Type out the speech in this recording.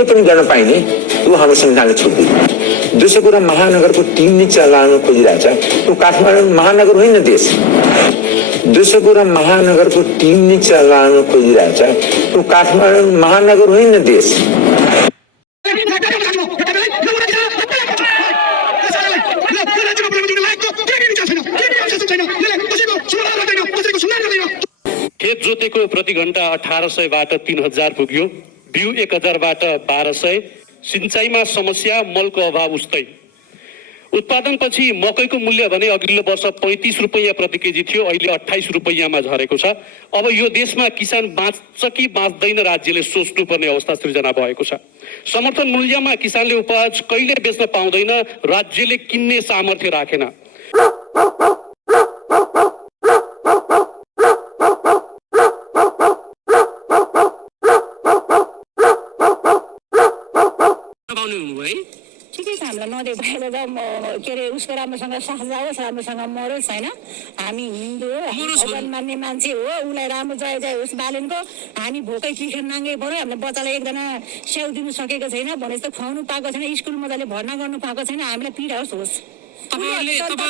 जे पनि गर्न पाइने त्यो हाम्रो संविधानले छुट दिन्छ। दोस्रो कुरा, महानगरको टिम नै चलाउन खोजिरहेछ, त्यो काठमाडौँ महानगर होइन देश। दोस्रो कुरा, महानगरको टिम नै चलाउन खोजिरहेछ, त्यो काठमाडौँ महानगर होइन देश। खेत जोतेको प्रति घण्टा 1800बाट 3000 पुग्यो, बिउ 1000बाट 1200, सिंचाइमा समस्या, मलको अभाव उस्तै। उत्पादनपछि मकैको मूल्य भने अघिल्लो वर्ष 35 रुपैयाँ प्रति केजी थियो, अहिले 28 रुपैयाँमा झरेको छ। अब यो देशमा किसान बाँच्छ कि बाँच्दैन राज्यले सोच्नुपर्ने अवस्था सृजना भएको छ। समर्थन मूल्यमा किसानले उपज कहिले बेच्न पाउँदैन, राज्यले किन्ने सामर्थ्य राखेन। ठिकै छ, हामीलाई नदे भएर के अरे उसको राम्रोसँग साथ जाओस्, राम्रोसँग मरोस् होइन। हामी हिन्दू हो, भगवान मान्ने मान्छे हो, उसलाई राम्रो जय जय होस् बालेनको। हामी भोकै तिखेर नाङ्गे पऱ्यो, हामीले बच्चालाई एकजना स्याउ दिनु सकेको छैन, भने जस्तो खुवाउनु पाएको छैन, स्कुल मजाले भर्ना गर्नु पाएको छैन, हामीलाई पीडा होस्।